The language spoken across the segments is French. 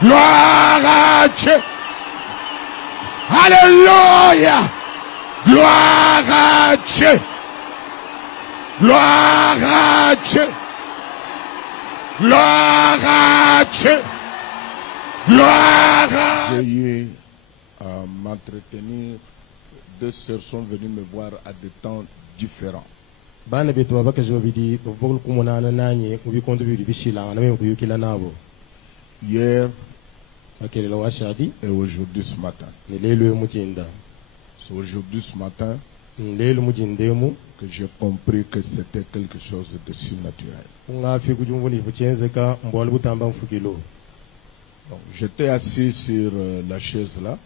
Gloire à Dieu. Alléluia. Gloire à Dieu. Gloire à Dieu. Gloire à Dieu. Gloire à Dieu. J'ai eu à m'entretenir. Deux sœurs sont venues me voir à des temps différents. Hier et aujourd'hui ce matin. C'est aujourd'hui ce matin que j'ai compris que c'était quelque chose de surnaturel. Donc, j'étais assis sur la chaise là.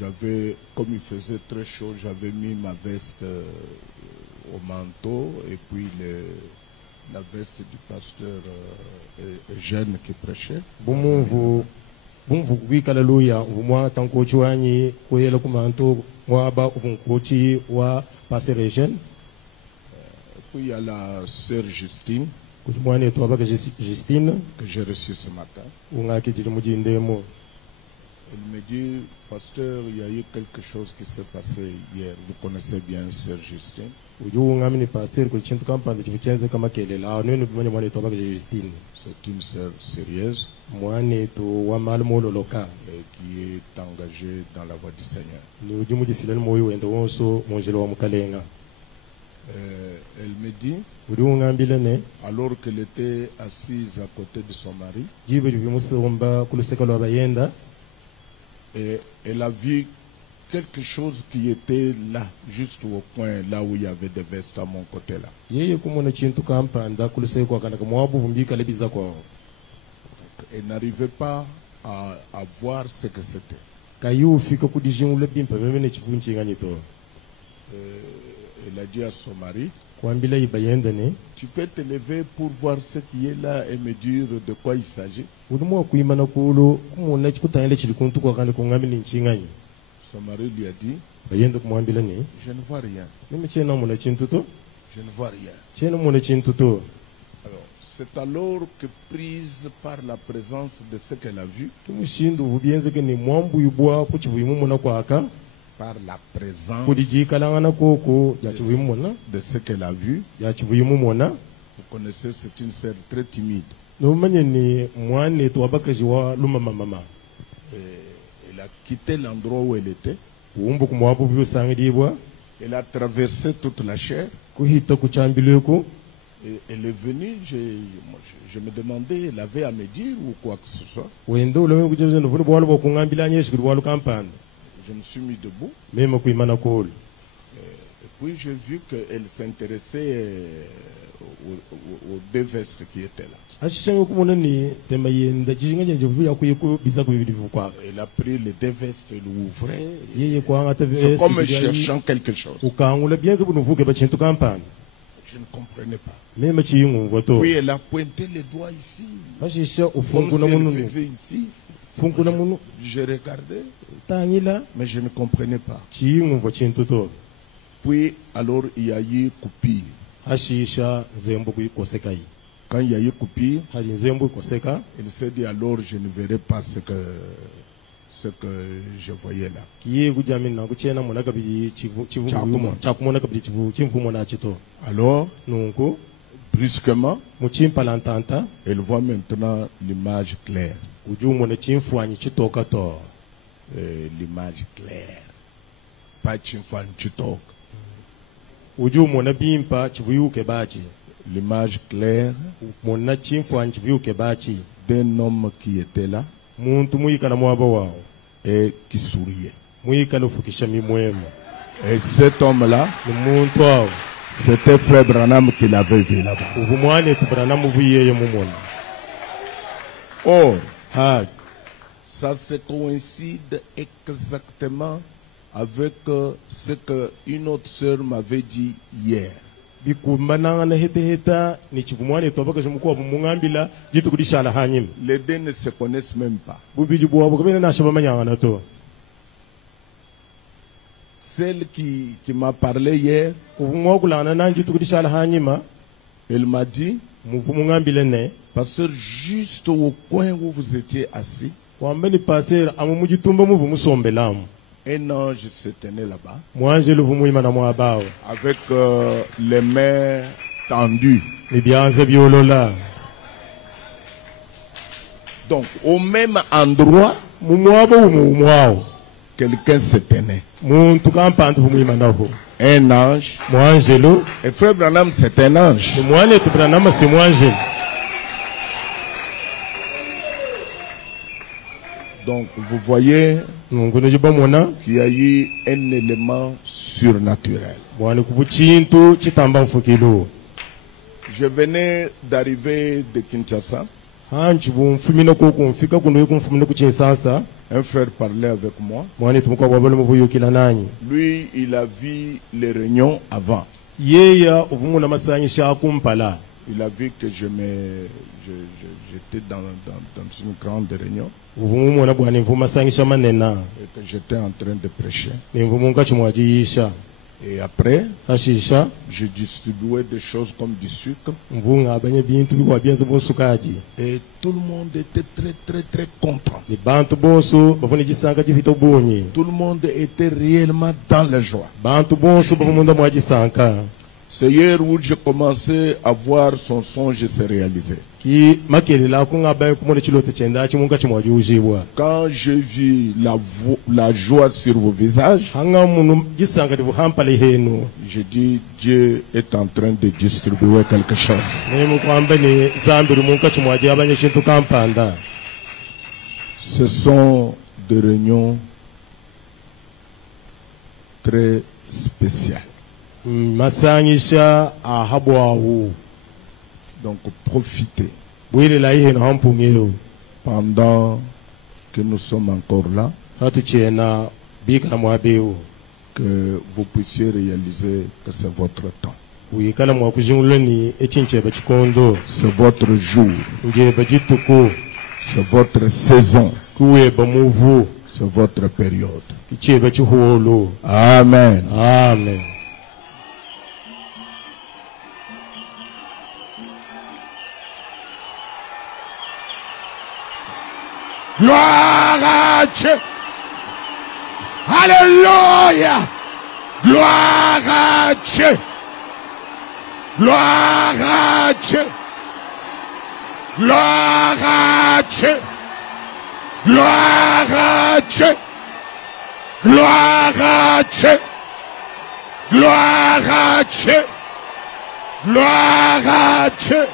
J'avais, comme il faisait très chaud, j'avais mis ma veste au manteau et puis la veste du pasteur Eugène qui prêchait. Puis il y a la sœur Justine que j'ai reçue ce matin. Elle me dit, pasteur, il y a eu quelque chose qui s'est passé hier. Vous connaissez bien sœur Justine. C'est une sœur sérieuse et qui est engagée dans la voie du Seigneur. Elle me dit, alors qu'elle était assise à côté de son mari, et elle a vu quelque chose qui était là, juste au coin, là où il y avait des vestes à mon côté là. Elle n'arrivait pas à voir ce que c'était. Elle a dit à son mari, tu peux te lever pour voir ce qui est là et me dire de quoi il s'agit. Son mari lui a dit, je ne vois rien. Je ne vois rien. Alors, c'est alors que, prise par la présence de ce qu'elle a vu, par la présence de ce qu'elle a vu, vous connaissez, c'est une sœur très timide. Et elle a quitté l'endroit où elle était. Elle a traversé toute la chair. Et elle est venue, je me demandais, elle avait à me dire ou quoi que ce soit. Je me suis mis debout. Et puis j'ai vu qu'elle s'intéressait aux deux vestes qui étaient là. Elle a pris les deux vestes, elle l'ouvrait. C'est comme cherchant quelque chose. Je ne comprenais pas. Puis elle a pointé les doigts ici. Comme si elle faisait ici. Je regardais, mais je ne comprenais pas. Puis alors il y a eu coupure. Quand il y a eu coupure, il s'est dit alors je ne verrai pas ce que je voyais là. Alors, brusquement, elle voit maintenant l'image claire. L'image claire. Pas Chimfan Chitok. L'image claire d'un homme qui était là et qui souriait. Et cet homme-là, c'était Frère Branham qui l'avait vu là-bas. Oh, ça se coïncide exactement avec ce qu'une autre sœur m'avait dit hier. Les deux ne se connaissent même pas. Celle qui m'a parlé hier, elle m'a dit Pasteur, juste au coin où vous étiez assis, un ange se tenait là-bas, avec les mains tendues. Donc, au même endroit, quelqu'un se tenait. Un ange. Et Frère Branham, c'est un ange. Donc, vous voyez qu'il y a eu un élément surnaturel. Je venais d'arriver de Kinshasa. Un frère parlait avec moi. Lui, il a vu les réunions avant. Il a vu que j'étais dans une grande réunion. Et que j'étais en train de prêcher. Et après, je distribuais des choses comme du sucre. Et tout le monde était très content. Tout le monde était réellement dans la joie. C'est hier où j'ai commencé à voir son songe se réaliser. Quand j'ai vu la joie sur vos visages, j'ai dit, Dieu est en train de distribuer quelque chose. Ce sont des réunions très spéciales. Donc profitez pendant que nous sommes encore là, que vous puissiez réaliser que c'est votre temps. C'est votre jour. C'est votre saison. C'est votre période. Amen. Amen. Gloire à Dieu. Alléluia. Gloire à Dieu. Gloire à Dieu. Gloire à Dieu. Gloire à Dieu. Gloire à Dieu. Gloire à Dieu. Gloire à Dieu.